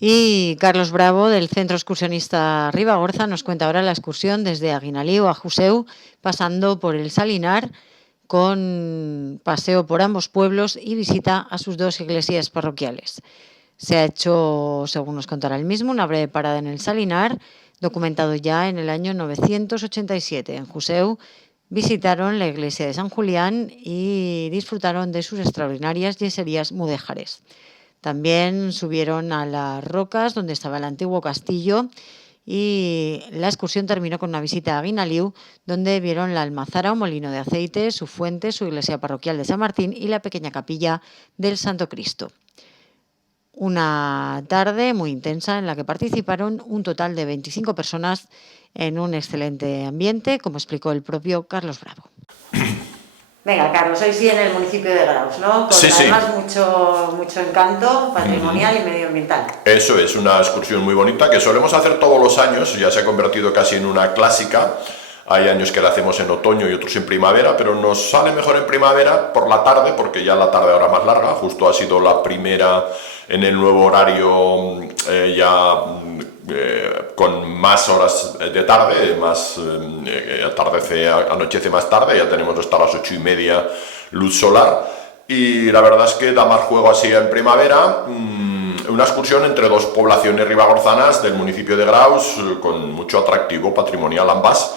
Y Carlos Bravo, del Centro Excursionista Ribagorza, nos cuenta ahora la excursión desde Aguinalíu a Juseu, pasando por el Salinar, con paseo por ambos pueblos y visita a sus dos iglesias parroquiales. Se ha hecho, según nos contará él mismo, una breve parada en el Salinar, documentado ya en el año 987. En Juseu visitaron la iglesia de San Julián y disfrutaron de sus extraordinarias yeserías mudéjares. También subieron a las rocas donde estaba el antiguo castillo y la excursión terminó con una visita a Aguinalíu, donde vieron la almazara o molino de aceite, su fuente, su iglesia parroquial de San Martín y la pequeña capilla del Santo Cristo. Una tarde muy intensa en la que participaron un total de 25 personas en un excelente ambiente, como explicó el propio Carlos Bravo. Venga, Carlos, hoy sí en el municipio de Graus, ¿no? Con Sí, además sí. mucho encanto patrimonial y medioambiental. Eso es una excursión muy bonita que solemos hacer todos los años, ya se ha convertido casi en una clásica. Hay años que la hacemos en otoño y otros en primavera, pero nos sale mejor en primavera por la tarde, porque ya la tarde ahora más larga, justo ha sido la primera en el nuevo horario con más horas de tarde, anochece más tarde, ya tenemos hasta las 8:30 luz solar, y la verdad es que da más juego así en primavera. Una excursión entre dos poblaciones ribagorzanas del municipio de Graus, con mucho atractivo patrimonial ambas,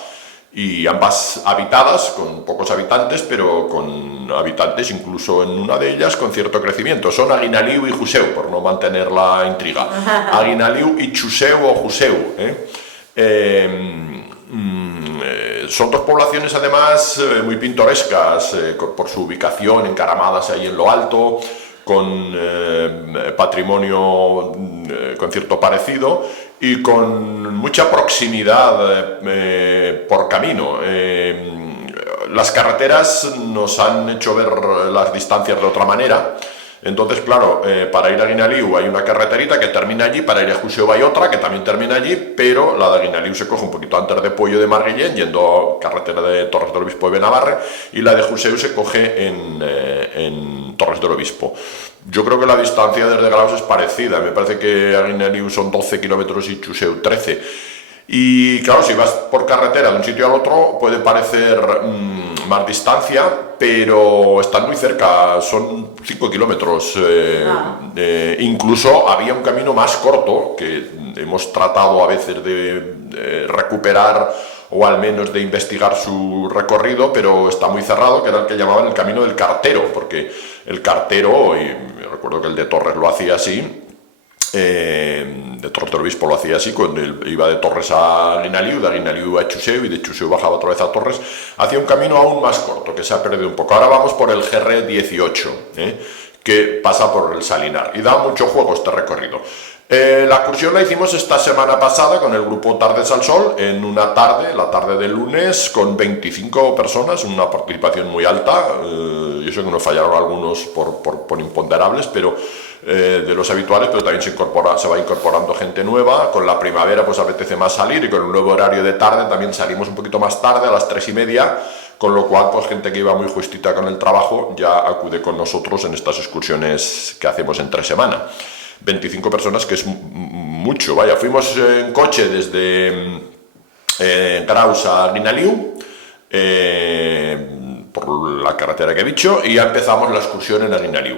y ambas habitadas, con pocos habitantes, pero con habitantes incluso en una de ellas con cierto crecimiento. Son Aguinalíu y Juseu, por no mantener la intriga. Aguinalíu y Chuseu o Juseu. Son dos poblaciones además muy pintorescas, por su ubicación, encaramadas ahí en lo alto, con patrimonio con cierto parecido y con mucha proximidad por camino. Las carreteras nos han hecho ver las distancias de otra manera. Entonces, claro, para ir a Aguinalíu hay una carreterita que termina allí, para ir a Juseu hay otra que también termina allí, pero la de Aguinalíu se coge un poquito antes de Puello de Marguillén, yendo carretera de Torres del Obispo de Benabarre, y la de Juseu se coge en Torres del Obispo. Yo creo que la distancia desde Graus es parecida, me parece que Aguinalíu son 12 kilómetros y Juseu 13. Y claro, si vas por carretera de un sitio al otro puede parecer más distancia, pero están muy cerca, son 5 kilómetros. Incluso había un camino más corto que hemos tratado a veces de recuperar o al menos de investigar su recorrido, pero está muy cerrado, que era el que llamaban el camino del cartero, porque el cartero, y recuerdo que el de Torres lo hacía así, de Torres del Obispo lo hacía así, cuando iba de Torres a Aguinalíu, de Aguinalíu a Chuseu y de Chuseu bajaba otra vez a Torres, hacía un camino aún más corto, que se ha perdido un poco. Ahora vamos por el GR18, que pasa por el Salinar, y da mucho juego este recorrido. La excursión la hicimos esta semana pasada con el grupo Tardes al Sol, en una tarde, la tarde del lunes, con 25 personas, una participación muy alta. Yo sé que nos fallaron algunos por imponderables, pero de los habituales, pero también se va incorporando gente nueva. Con la primavera pues apetece más salir, y con el nuevo horario de tarde también salimos un poquito más tarde, a las 3:30, con lo cual pues gente que iba muy justita con el trabajo ya acude con nosotros en estas excursiones que hacemos entre semana. 25 personas, que es mucho, vaya. Fuimos en coche desde Graus a Aguinalíu, por la carretera que he dicho, y ya empezamos la excursión en Aguinalíu.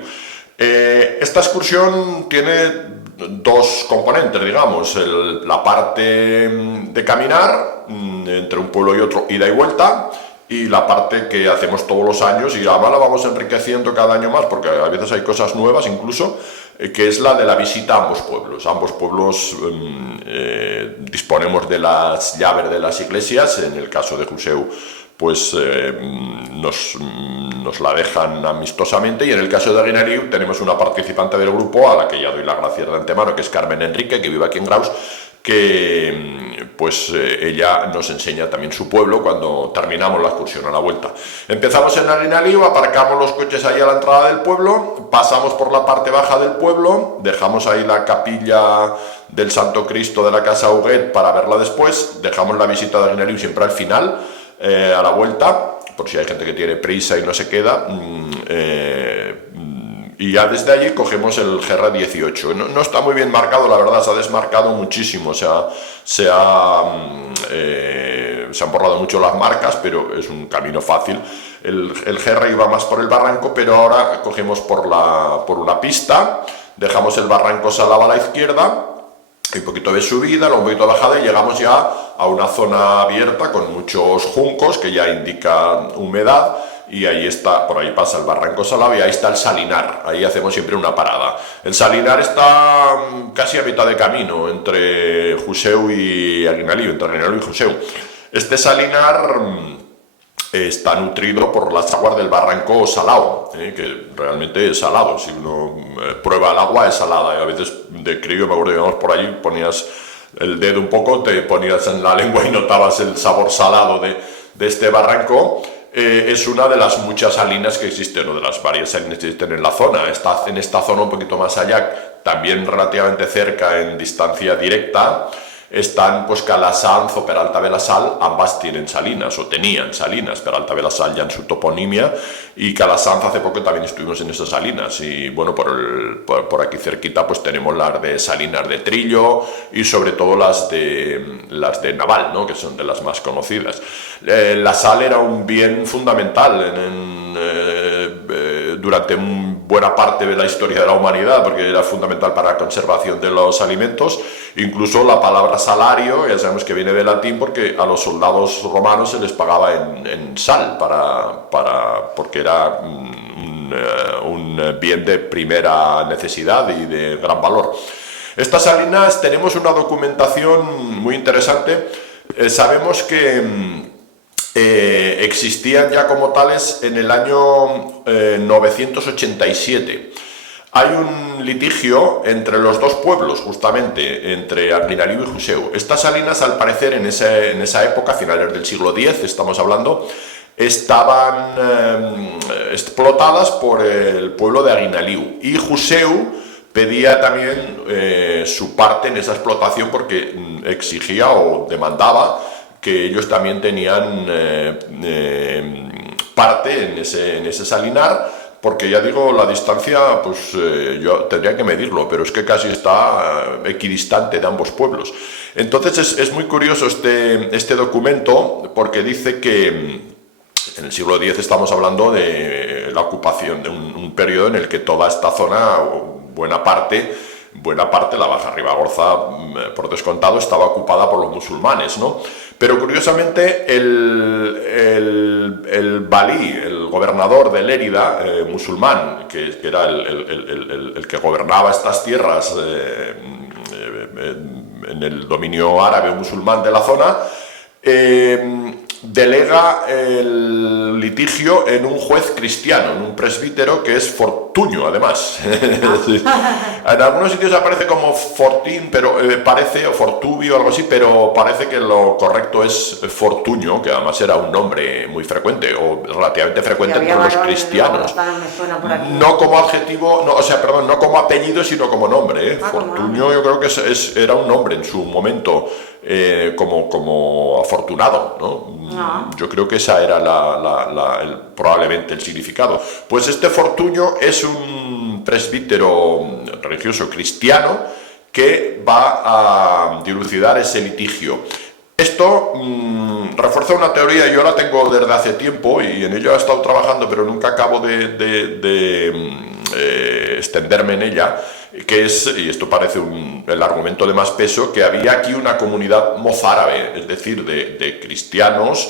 Esta excursión tiene dos componentes, digamos, la parte de caminar entre un pueblo y otro, ida y vuelta, y la parte que hacemos todos los años, y además la vamos enriqueciendo cada año más, porque a veces hay cosas nuevas incluso, que es la de la visita a ambos pueblos. Ambos pueblos disponemos de las llaves de las iglesias. En el caso de Juseu pues nos la dejan amistosamente, y en el caso de Aguinalíu tenemos una participante del grupo a la que ya doy las gracias de antemano, que es Carmen Enrique, que vive aquí en Graus, que pues ella nos enseña también su pueblo cuando terminamos la excursión a la vuelta. Empezamos en Aguinalíu, aparcamos los coches ahí a la entrada del pueblo, pasamos por la parte baja del pueblo, dejamos ahí la capilla del Santo Cristo de la Casa Huguet para verla después, dejamos la visita de Aguinalíu siempre al final, a la vuelta, por si hay gente que tiene prisa y no se queda, y ya desde allí cogemos el GR18. No está muy bien marcado, la verdad, se ha desmarcado muchísimo, se han borrado mucho las marcas, pero es un camino fácil. El GR iba más por el barranco, pero ahora cogemos por una pista, dejamos el barranco Salado a la izquierda, hay un poquito de subida, luego un poquito de bajada y llegamos ya a una zona abierta con muchos juncos que ya indican humedad, y ahí está, por ahí pasa el barranco Salado y ahí está el Salinar, ahí hacemos siempre una parada. El Salinar está casi a mitad de camino entre Juseu y Aguinalío, entre Aguinalío y Juseu. Este Salinar está nutrido por las aguas del barranco Salao, que realmente es salado. Si uno prueba el agua es salada, y a veces de crío me acuerdo que íbamos por allí, ponías el dedo un poco, te ponías en la lengua y notabas el sabor salado de este barranco. Es una de las muchas salinas que existen, o de las varias salinas que existen en la zona. Está en esta zona un poquito más allá, también relativamente cerca en distancia directa, están pues Calasanz o Peralta de la Sal, ambas tienen salinas, o tenían salinas, Peralta de la Sal ya en su toponimia, y Calasanz hace poco también estuvimos en esas salinas, y bueno, por aquí cerquita pues tenemos las de Salinas de Trillo, y sobre todo las de Naval, ¿no?, que son de las más conocidas. La sal era un bien fundamental durante buena parte de la historia de la humanidad, porque era fundamental para la conservación de los alimentos. Incluso la palabra salario, ya sabemos que viene del latín, porque a los soldados romanos se les pagaba en sal, porque era un bien de primera necesidad y de gran valor. Estas salinas tenemos una documentación muy interesante. Sabemos que existían ya como tales en el año 987. Hay un litigio entre los dos pueblos, justamente, entre Aguinalío y Juseu. Estas salinas, al parecer, en esa época, finales del siglo X, estamos hablando, estaban explotadas por el pueblo de Aguinalío. Y Juseu pedía también su parte en esa explotación, porque exigía o demandaba que ellos también tenían parte en ese salinar, porque ya digo, la distancia, pues yo tendría que medirlo, pero es que casi está equidistante de ambos pueblos. Entonces es muy curioso este documento, porque dice que en el siglo X estamos hablando de la ocupación, de un periodo en el que toda esta zona, buena parte, la Baja Ribagorza, por descontado, estaba ocupada por los musulmanes, ¿no? Pero curiosamente el valí, el gobernador de Lérida, musulmán, que era el que gobernaba estas tierras en el dominio árabe o musulmán de la zona, delega el litigio en un juez cristiano, en un presbítero que es Fortuño, además. Sí. En algunos sitios aparece como Fortín, pero parece, o Fortubio, algo así, pero parece que lo correcto es Fortuño, que además era un nombre muy frecuente, o relativamente frecuente entre los cristianos. No como adjetivo, no como apellido, sino como nombre. Fortuño, yo creo que era un nombre en su momento, como afortunado, ¿no? Yo creo que esa era probablemente el significado. Pues este Fortuño es un presbítero religioso cristiano que va a dilucidar ese litigio. Esto refuerza una teoría, yo la tengo desde hace tiempo y en ello he estado trabajando, pero nunca acabo de extenderme en ella, que es, y esto parece el argumento de más peso, que había aquí una comunidad mozárabe, es decir, de cristianos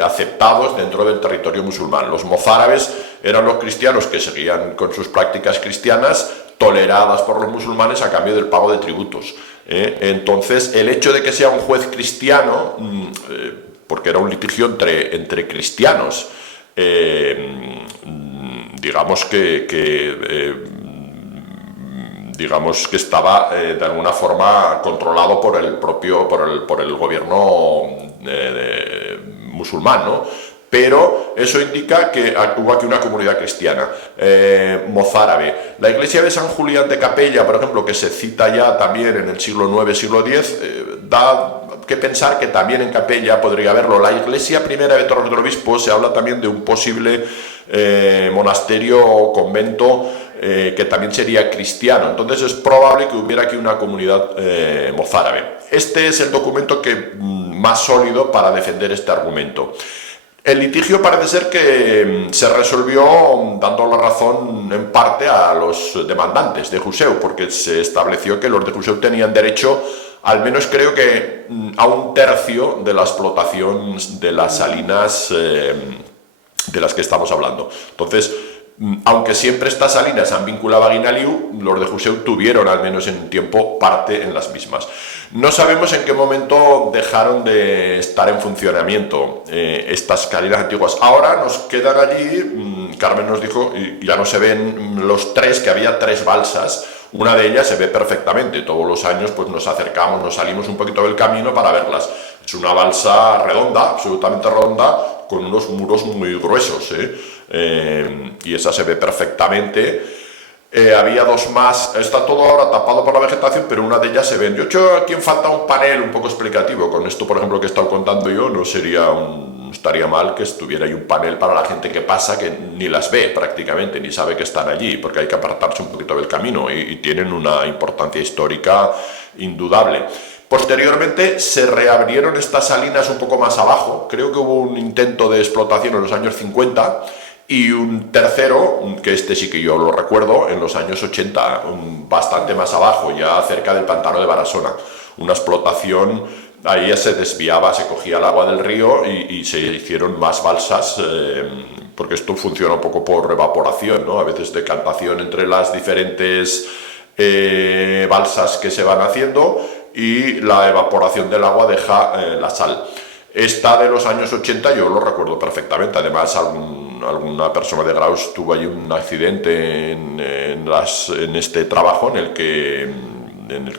aceptados dentro del territorio musulmán. Los mozárabes eran los cristianos que seguían con sus prácticas cristianas, toleradas por los musulmanes a cambio del pago de tributos. Entonces, el hecho de que sea un juez cristiano, porque era un litigio entre cristianos, digamos que estaba de alguna forma controlado por el gobierno musulmán, ¿no? Pero eso indica que hubo aquí una comunidad cristiana mozárabe. La iglesia de San Julián de Capella, por ejemplo, que se cita ya también en el siglo IX, siglo X, da que pensar que también en Capella podría haberlo. La iglesia primera de Torres del Obispo se habla también de un posible monasterio o convento que también sería cristiano. Entonces es probable que hubiera aquí una comunidad mozárabe. Este es el documento más sólido para defender este argumento. El litigio parece ser que se resolvió dando la razón en parte a los demandantes de Juseu, porque se estableció que los de Juseu tenían derecho, al menos creo que a 1/3 de la explotación de las salinas de las que estamos hablando. Entonces, aunque siempre estas salinas se han vinculado a Aguinaliu, los de Juseu tuvieron al menos en un tiempo parte en las mismas. No sabemos en qué momento dejaron de estar en funcionamiento estas salinas antiguas. Ahora nos quedan allí, Carmen nos dijo, y ya no se ven los tres, que había 3 balsas. Una de ellas se ve perfectamente, todos los años pues nos acercamos, nos salimos un poquito del camino para verlas. Es una balsa redonda, absolutamente redonda, con unos muros muy gruesos, y esa se ve perfectamente. Había 2 más, está todo ahora tapado por la vegetación, pero una de ellas se ve. Yo he hecho aquí falta un panel un poco explicativo, con esto por ejemplo que he estado contando yo, no estaría mal que estuviera ahí un panel para la gente que pasa, que ni las ve prácticamente, ni sabe que están allí, porque hay que apartarse un poquito del camino y tienen una importancia histórica indudable. Posteriormente se reabrieron estas salinas un poco más abajo, creo que hubo un intento de explotación en los años 50 y un tercero, que este sí que yo lo recuerdo, en los años 80, bastante más abajo, ya cerca del pantano de Barasona, una explotación, ahí ya se desviaba, se cogía el agua del río y se hicieron más balsas, porque esto funciona un poco por evaporación, ¿no? A veces decantación entre las diferentes balsas que se van haciendo, y la evaporación del agua deja la sal. Esta de los años 80 yo lo recuerdo perfectamente, además alguna persona de Graus tuvo ahí un accidente en este trabajo en el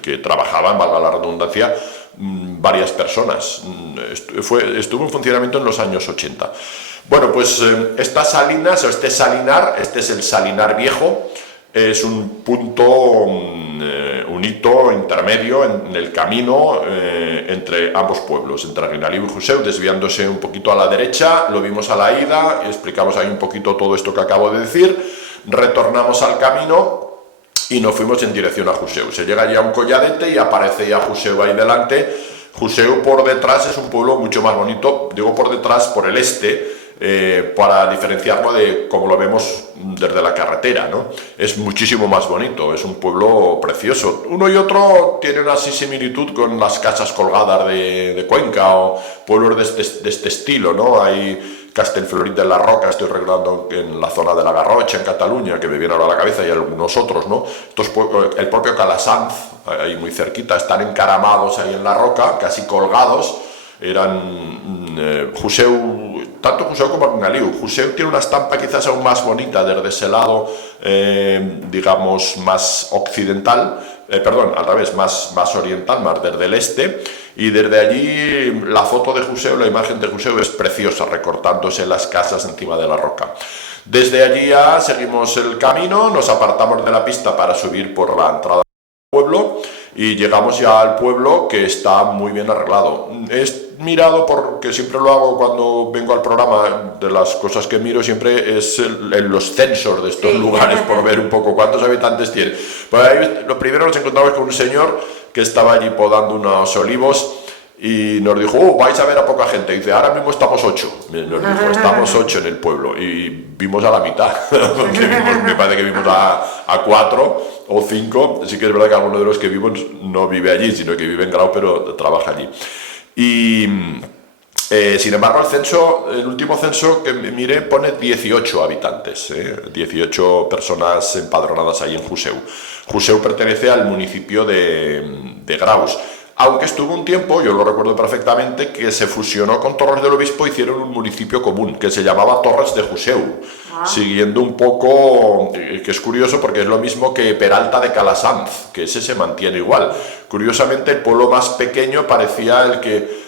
que trabajaban, valga la redundancia, varias personas. Estuvo en funcionamiento en los años 80. Bueno, pues estas salinas, o este salinar, este es el Salinar Viejo, es un punto, un hito intermedio en el camino entre ambos pueblos, entre Aguinaliu y Juseu, desviándose un poquito a la derecha. Lo vimos a la ida, explicamos ahí un poquito todo esto que acabo de decir, retornamos al camino y nos fuimos en dirección a Juseu. Se llega ya a un colladete y aparece ya Juseu ahí delante. Juseu por detrás es un pueblo mucho más bonito, digo por detrás, por el este, para diferenciarlo de como lo vemos desde la carretera, ¿no? Es muchísimo más bonito, es un pueblo precioso. Uno y otro tienen así similitud con las casas colgadas de Cuenca o pueblos de este estilo, ¿no? Hay Castellflorit de la Roca, estoy recordando en la zona de la Garrocha, en Cataluña, que me viene ahora a la cabeza, y algunos otros, ¿no? El propio Calasanz, ahí muy cerquita, están encaramados ahí en la roca, casi colgados. Eran Juseu, tanto Juseu como Aguinaliu. Juseu tiene una estampa quizás aún más bonita desde ese lado, digamos, más occidental, perdón, al revés, más oriental, más desde el este, y desde allí la foto de Juseu, la imagen de Juseu es preciosa, recortándose las casas encima de la roca. Desde allí ya seguimos el camino, nos apartamos de la pista para subir por la entrada del pueblo, y llegamos ya al pueblo, que está muy bien arreglado. He mirado, porque siempre lo hago cuando vengo al programa, de las cosas que miro siempre es en los censos de estos lugares, por ver un poco cuántos habitantes tiene. Pues ahí, lo primero nos encontramos con un señor que estaba allí podando unos olivos y nos dijo, vais a ver a poca gente. Y dice, ahora mismo estamos 8. Nos dijo, estamos 8 en el pueblo. Y vimos a la mitad, porque me parece que vimos a 4 o 5. Sí que es verdad que alguno de los que vimos no vive allí, sino que vive en Grau, pero trabaja allí. Y sin embargo el último censo que miré pone 18 habitantes, 18 personas empadronadas ahí en Juseu. Juseu pertenece al municipio de Graus, aunque estuvo un tiempo, yo lo recuerdo perfectamente, que se fusionó con Torres del Obispo, hicieron un municipio común que se llamaba Torres de Juseu, siguiendo un poco, que es curioso porque es lo mismo que Peralta de Calasanz, que ese se mantiene igual. Curiosamente el pueblo más pequeño parecía el que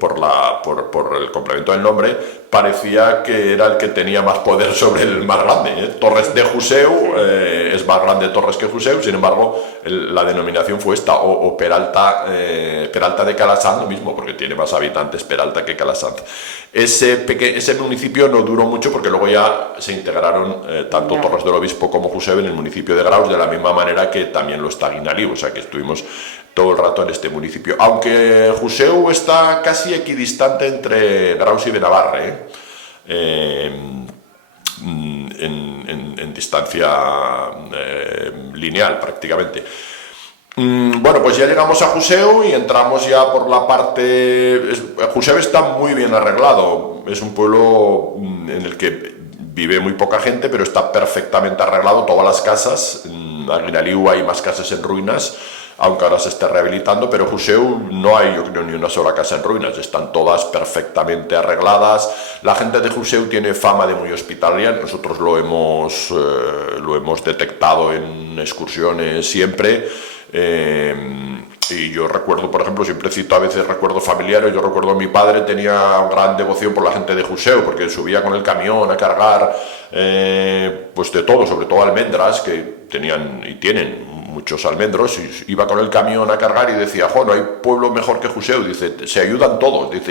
por el complemento del nombre, parecía que era el que tenía más poder sobre el más grande. Torres de Juseu es más grande Torres que Juseu, sin embargo, la denominación fue esta, o Peralta, Peralta de Calasanz, lo mismo, porque tiene más habitantes Peralta que Calasanz. Ese municipio no duró mucho porque luego ya se integraron tanto Torres del Obispo como Juseu en el municipio de Graus, de la misma manera que también lo está Aguinalí, o sea que estuvimos todo el rato en este municipio. Aunque Juseu está casi equidistante entre Graus y Benabarre, en distancia lineal prácticamente. Bueno, pues ya llegamos a Juseu y entramos ya por la parte... Juseu está muy bien arreglado, es un pueblo en el que vive muy poca gente, pero está perfectamente arreglado, todas las casas. En Aguinaliu hay más casas en ruinas, aunque ahora se está rehabilitando, pero Juseu no hay, yo creo, ni una sola casa en ruinas, están todas perfectamente arregladas. La gente de Juseu tiene fama de muy hospitalaria, nosotros lo hemos detectado en excursiones siempre. Y yo recuerdo, por ejemplo, siempre cito a veces recuerdos familiares. Yo recuerdo a mi padre tenía gran devoción por la gente de Juseu, porque subía con el camión a cargar pues de todo, sobre todo almendras, que tenían y tienen muchos almendros, y iba con el camión a cargar y decía, no hay pueblo mejor que Juseu, dice, se ayudan todos, dice,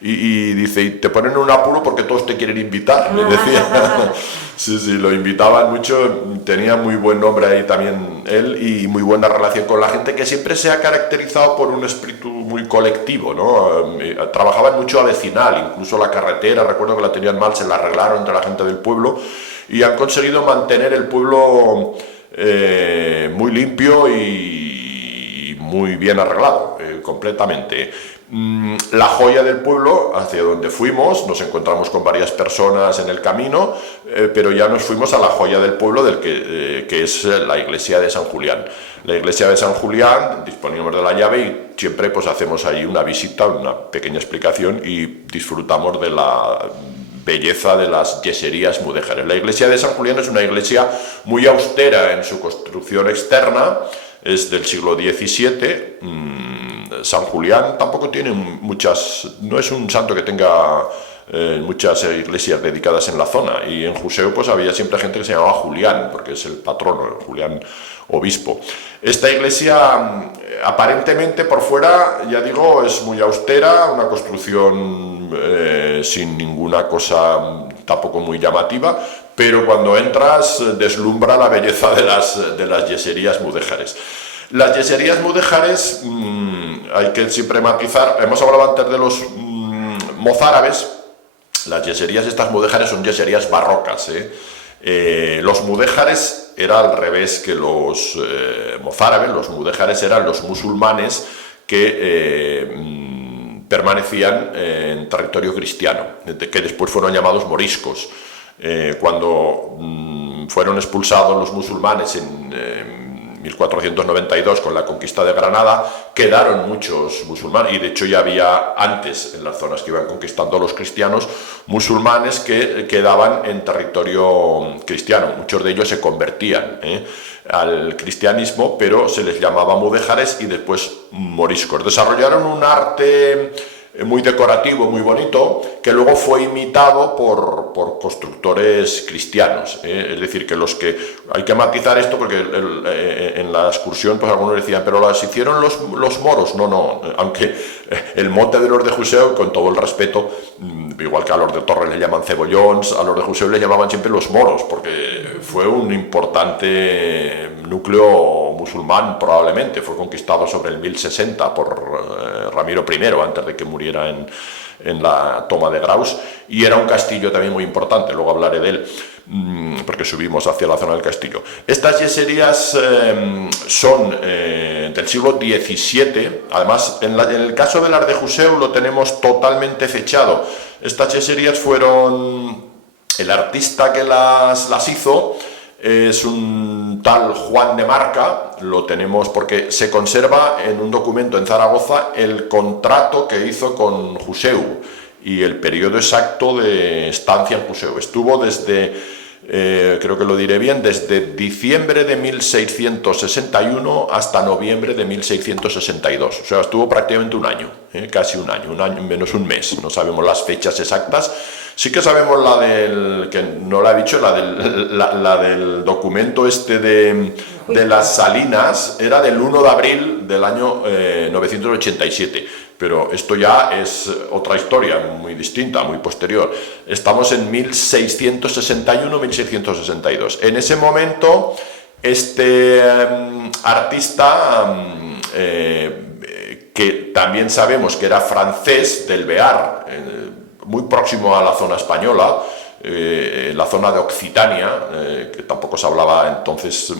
dice, y te ponen en un apuro porque todos te quieren invitar, le decía. Sí, lo invitaban mucho, tenía muy buen nombre ahí también él y muy buena relación con la gente, que siempre se ha caracterizado por un espíritu muy colectivo, ¿no? Trabajaban mucho a vecinal, incluso la carretera, recuerdo que la tenían mal, se la arreglaron entre la gente del pueblo y han conseguido mantener el pueblo muy limpio y muy bien arreglado, completamente. La joya del pueblo, hacia donde fuimos, nos encontramos con varias personas en el camino, pero ya nos fuimos a la joya del pueblo, que es la iglesia de San Julián. La iglesia de San Julián, disponemos de la llave y siempre pues hacemos ahí una visita, una pequeña explicación y disfrutamos de la belleza de las yeserías mudéjares. La iglesia de San Julián es una iglesia muy austera en su construcción externa, es del siglo XVII. San Julián tampoco tiene no es un santo que tenga muchas iglesias dedicadas en la zona, y en Juseu pues había siempre gente que se llamaba Julián, porque es el patrono, Julián obispo. Esta iglesia aparentemente por fuera, ya digo, es muy austera, una construcción sin ninguna cosa tampoco muy llamativa, pero cuando entras deslumbra la belleza de las yeserías mudéjares. Las yeserías mudéjares, hay que siempre matizar, hemos hablado antes de los mozárabes. Las yeserías estas mudéjares son yeserías barrocas, los mudéjares era al revés que los mozárabes. Los mudéjares eran los musulmanes que permanecían en territorio cristiano, que después fueron llamados moriscos. Cuando fueron expulsados los musulmanes en 1492 con la conquista de Granada, quedaron muchos musulmanes, y de hecho ya había antes en las zonas que iban conquistando los cristianos musulmanes que quedaban en territorio cristiano. Muchos de ellos se convertían al cristianismo, pero se les llamaba mudéjares y después moriscos. Desarrollaron un arte muy decorativo, muy bonito, que luego fue imitado por constructores cristianos. Es decir, que hay que matizar esto porque en la excursión pues algunos decían, pero las hicieron los moros. No, aunque el mote de los de Juseu, con todo el respeto, igual que a los de Torres le llaman cebollons, a los de Juseu le llamaban siempre los moros, porque fue un importante núcleo musulmán, probablemente fue conquistado sobre el 1060 por Ramiro I, antes de que muriera en la toma de Graus, y era un castillo también muy importante, luego hablaré de él, porque subimos hacia la zona del castillo. Estas yeserías son del siglo XVII, además en el caso de las de Juseu lo tenemos totalmente fechado. Estas yeserías fueron, el artista que las hizo es un tal Juan de Marca, lo tenemos porque se conserva en un documento en Zaragoza el contrato que hizo con Juseu y el periodo exacto de estancia en Juseu. Estuvo desde creo que lo diré bien, desde diciembre de 1661 hasta noviembre de 1662. O sea, estuvo prácticamente un año, casi un año menos un mes. No sabemos las fechas exactas. Sí que sabemos la del, que no la he dicho, la del documento este de las Salinas, era del 1 de abril del año 987. Pero esto ya es otra historia muy distinta, muy posterior. Estamos en 1661-1662. En ese momento, este artista, que también sabemos que era francés, del Bear, muy próximo a la zona española, la zona de Occitania, que tampoco se hablaba entonces,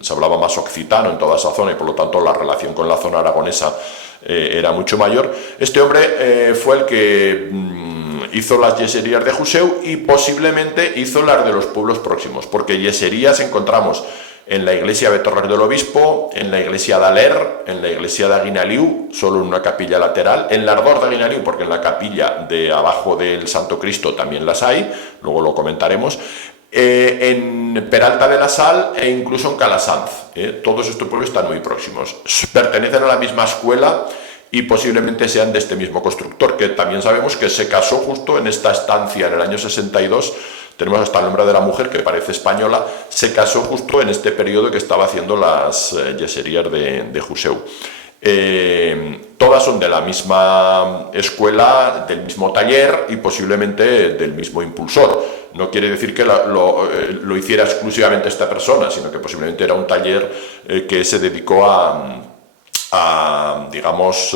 se hablaba más occitano en toda esa zona y por lo tanto la relación con la zona aragonesa era mucho mayor. Este hombre fue el que hizo las yeserías de Juseu y posiblemente hizo las de los pueblos próximos, porque yeserías encontramos en la iglesia de Torres del Obispo, en la iglesia de Aler, en la iglesia de Aguinaliu, solo en una capilla lateral, en las dos de Aguinaliu, porque en la capilla de abajo del Santo Cristo también las hay, luego lo comentaremos, en Peralta de la Sal e incluso en Calasanz. Todos estos pueblos están muy próximos. Pertenecen a la misma escuela y posiblemente sean de este mismo constructor, que también sabemos que se casó justo en esta estancia en el año 62. Tenemos hasta el nombre de la mujer, que parece española, se casó justo en este periodo que estaba haciendo las yeserías de Juseu. Todas son de la misma escuela, del mismo taller y posiblemente del mismo impulsor. No quiere decir que lo hiciera exclusivamente esta persona, sino que posiblemente era un taller que se dedicó a digamos,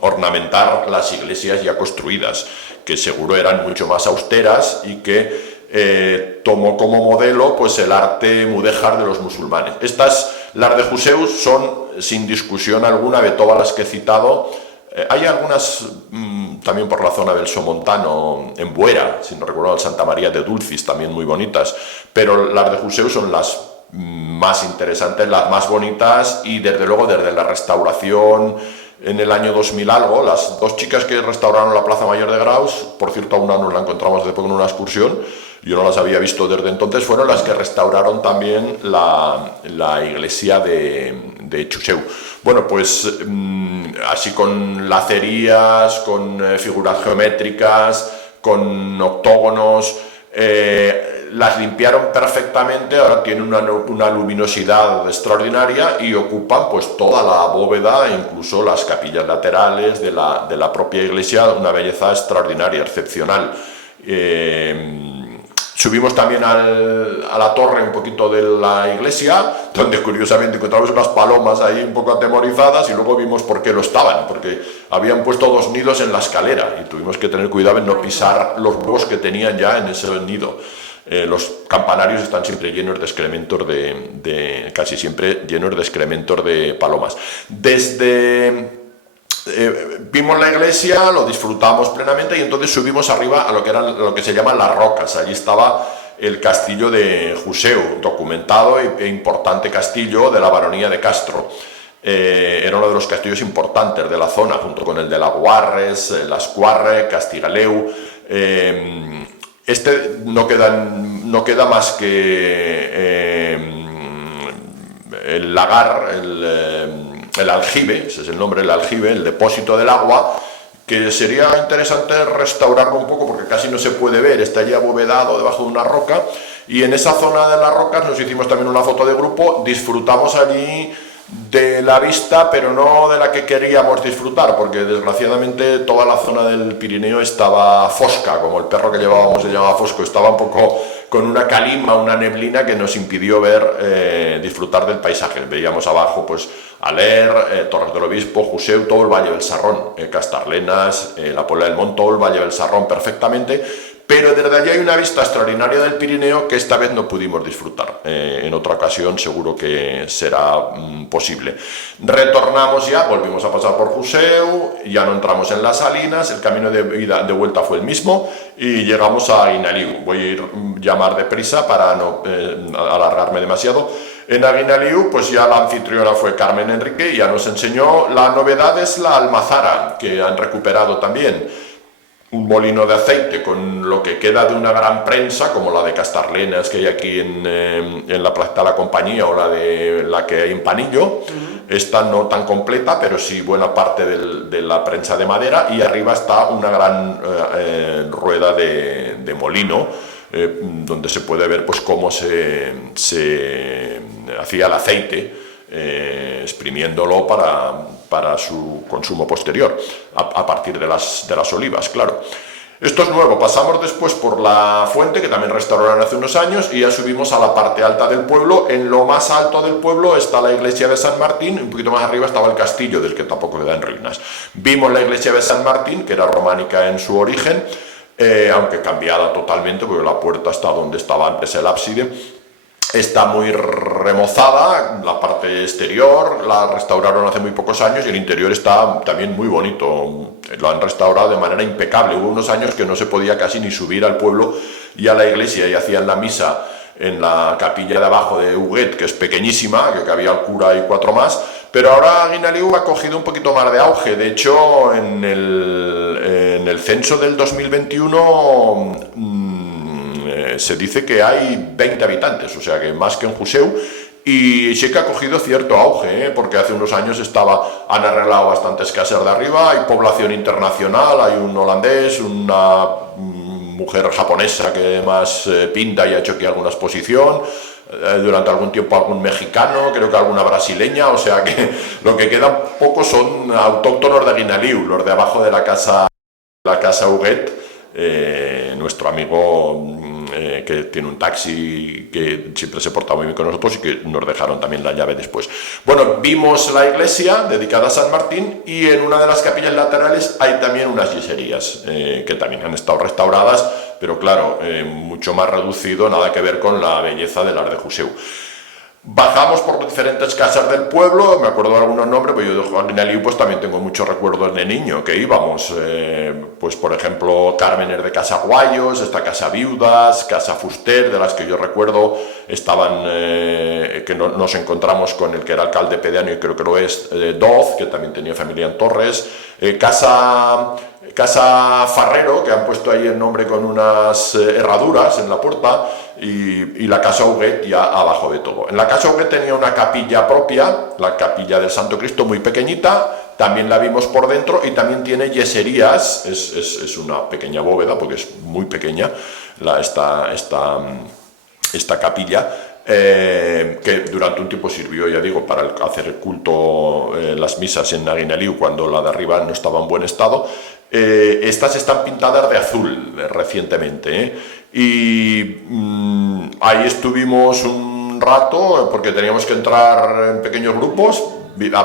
ornamentar las iglesias ya construidas, que seguro eran mucho más austeras y que tomó como modelo pues el arte mudéjar de los musulmanes. Las de Juseu son, sin discusión alguna, de todas las que he citado. Hay algunas también por la zona del Somontano, en Buera, si no recuerdo, Santa María de Dulcis, también muy bonitas, pero las de Juseu son las más interesantes, las más bonitas, y desde luego desde la restauración en el año 2000 algo, las dos chicas que restauraron la Plaza Mayor de Graus, por cierto a una nos la encontramos después en una excursión, yo no las había visto desde entonces, fueron las que restauraron también la iglesia de Juseu. Bueno, pues así con lacerías, con figuras geométricas, con octógonos, las limpiaron perfectamente, ahora tienen una luminosidad extraordinaria y ocupan pues toda la bóveda e incluso las capillas laterales de la propia iglesia, una belleza extraordinaria, excepcional. Subimos también a la torre un poquito de la iglesia, donde curiosamente encontramos unas palomas ahí un poco atemorizadas y luego vimos por qué lo estaban, porque habían puesto dos nidos en la escalera y tuvimos que tener cuidado en no pisar los huevos que tenían ya en ese nido. Los campanarios están siempre llenos de excrementos casi siempre llenos de excrementos de palomas. Vimos la iglesia, lo disfrutamos plenamente y entonces subimos arriba a lo que se llaman las rocas. Allí estaba el castillo de Juseu, documentado e importante castillo de la baronía de Castro. Era uno de los castillos importantes de la zona, junto con el de la Guarres, las Cuarre, Castigaleu. Este no queda más que el lagar, el aljibe, ese es el nombre, el aljibe, el depósito del agua, que sería interesante restaurarlo un poco porque casi no se puede ver, está allí abovedado debajo de una roca, y en esa zona de las rocas nos hicimos también una foto de grupo, disfrutamos allí de la vista, pero no de la que queríamos disfrutar, porque desgraciadamente toda la zona del Pirineo estaba fosca, como el perro que llevábamos se llamaba Fosco, estaba un poco con una calima, una neblina que nos impidió disfrutar del paisaje. Veíamos abajo pues Aler, Torres del Obispo, Juseu, todo el Valle del Sarrón, Castarlenas, la Puebla del Montt, todo el Valle del Sarrón perfectamente. Pero desde allí hay una vista extraordinaria del Pirineo que esta vez no pudimos disfrutar. En otra ocasión seguro que será posible. Retornamos ya, volvimos a pasar por Juseu, ya no entramos en las Salinas, el camino de vuelta fue el mismo y llegamos a Aguinaliu. Voy a ir ya más deprisa para no alargarme demasiado. En Aguinaliu, pues ya la anfitriona fue Carmen Enrique y ya nos enseñó. La novedad es la almazara, que han recuperado también. un molino de aceite con lo que queda de una gran prensa, como la de Castarlenas que hay aquí en la Plaza de la Compañía, o la que hay en Panillo. Esta no tan completa, pero sí buena parte de la prensa de madera, y arriba está una gran rueda de molino, donde se puede ver pues cómo se hacía el aceite, exprimiéndolo para su consumo posterior, a partir de las olivas, claro. Esto es nuevo. Pasamos después por la fuente, que también restauraron hace unos años, y ya subimos a la parte alta del pueblo. En lo más alto del pueblo está la iglesia de San Martín, un poquito más arriba estaba el castillo, del que tampoco queda en ruinas. Vimos la iglesia de San Martín, que era románica en su origen, aunque cambiada totalmente, porque la puerta está donde estaba antes el ábside. Está muy remozada, la parte exterior la restauraron hace muy pocos años, y el interior está también muy bonito, lo han restaurado de manera impecable. Hubo unos años que no se podía casi ni subir al pueblo y a la iglesia, y hacían la misa en la capilla de abajo de Huguet, que es pequeñísima, que cabía el cura y 4 más, pero ahora Aguinaldo ha cogido un poquito más de auge. De hecho, en el censo del 2021... se dice que hay 20 habitantes, o sea que más que en Juseu, y sí que ha cogido cierto auge, porque hace unos años han arreglado bastantes casas de arriba, hay población internacional, hay un holandés, una mujer japonesa que más pinta y ha hecho aquí alguna exposición, durante algún tiempo algún mexicano, creo que alguna brasileña, o sea que lo que queda poco son autóctonos de Aguinaldo, los de abajo de la casa Huguet. Nuestro amigo que tiene un taxi, que siempre se porta muy bien con nosotros, y que nos dejaron también la llave después. Bueno, vimos la iglesia dedicada a San Martín, y en una de las capillas laterales hay también unas yeserías que también han estado restauradas, pero claro, mucho más reducido, nada que ver con la belleza del Arc de Juseu. Bajamos por diferentes casas del pueblo, me acuerdo de algunos nombres, pero yo de Aguinaldo pues también tengo muchos recuerdos de niño que íbamos, pues por ejemplo Cármenes de Casa Guayos, esta Casa Viudas, Casa Fuster, de las que yo recuerdo estaban, que nos encontramos con el que era alcalde pedáneo, y creo que lo es, Doz, que también tenía familia en Torres, Casa Farrero, que han puesto ahí el nombre con unas herraduras en la puerta, y la Casa Huguet ya abajo de todo. En la Casa Huguet tenía una capilla propia, la capilla del Santo Cristo, muy pequeñita, también la vimos por dentro, y también tiene yeserías, es una pequeña bóveda, porque es muy pequeña esta capilla, que durante un tiempo sirvió, ya digo, para hacer el culto, las misas en Aguinaldo, cuando la de arriba no estaba en buen estado. Estas están pintadas de azul recientemente, y ahí estuvimos un rato, porque teníamos que entrar en pequeños grupos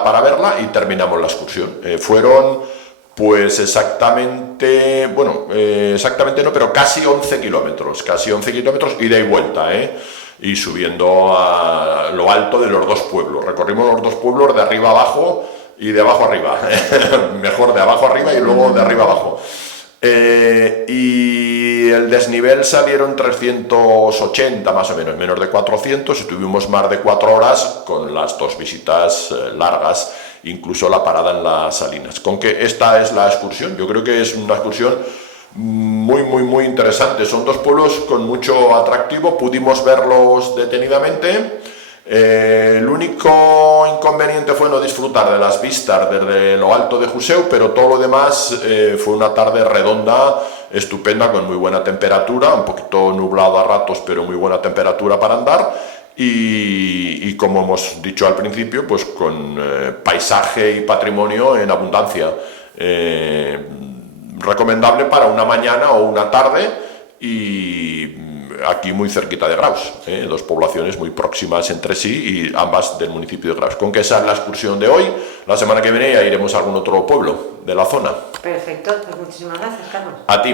para verla, y terminamos la excursión. Fueron pues exactamente, bueno, exactamente no, pero casi 11 kilómetros, ida y vuelta, y subiendo a lo alto de los dos pueblos. Recorrimos los dos pueblos de arriba abajo y de abajo arriba, mejor de abajo arriba y luego de arriba abajo. Y el desnivel salieron 380 más o menos de 400, y tuvimos más de 4 horas con las 2 visitas largas, incluso la parada en las Salinas. Con que esta es la excursión, yo creo que es una excursión muy interesante. Son 2 pueblos con mucho atractivo, pudimos verlos detenidamente. El único inconveniente fue no disfrutar de las vistas desde lo alto de Juseu, pero todo lo demás fue una tarde redonda, estupenda, con muy buena temperatura, un poquito nublado a ratos, pero muy buena temperatura para andar, y como hemos dicho al principio, pues con paisaje y patrimonio en abundancia. Recomendable para una mañana o una tarde, y aquí muy cerquita de Graus, 2 poblaciones muy próximas entre sí, y ambas del municipio de Graus. Con que esa es la excursión de hoy. La semana que viene ya iremos a algún otro pueblo de la zona. Perfecto, pues muchísimas gracias, Carlos. A ti.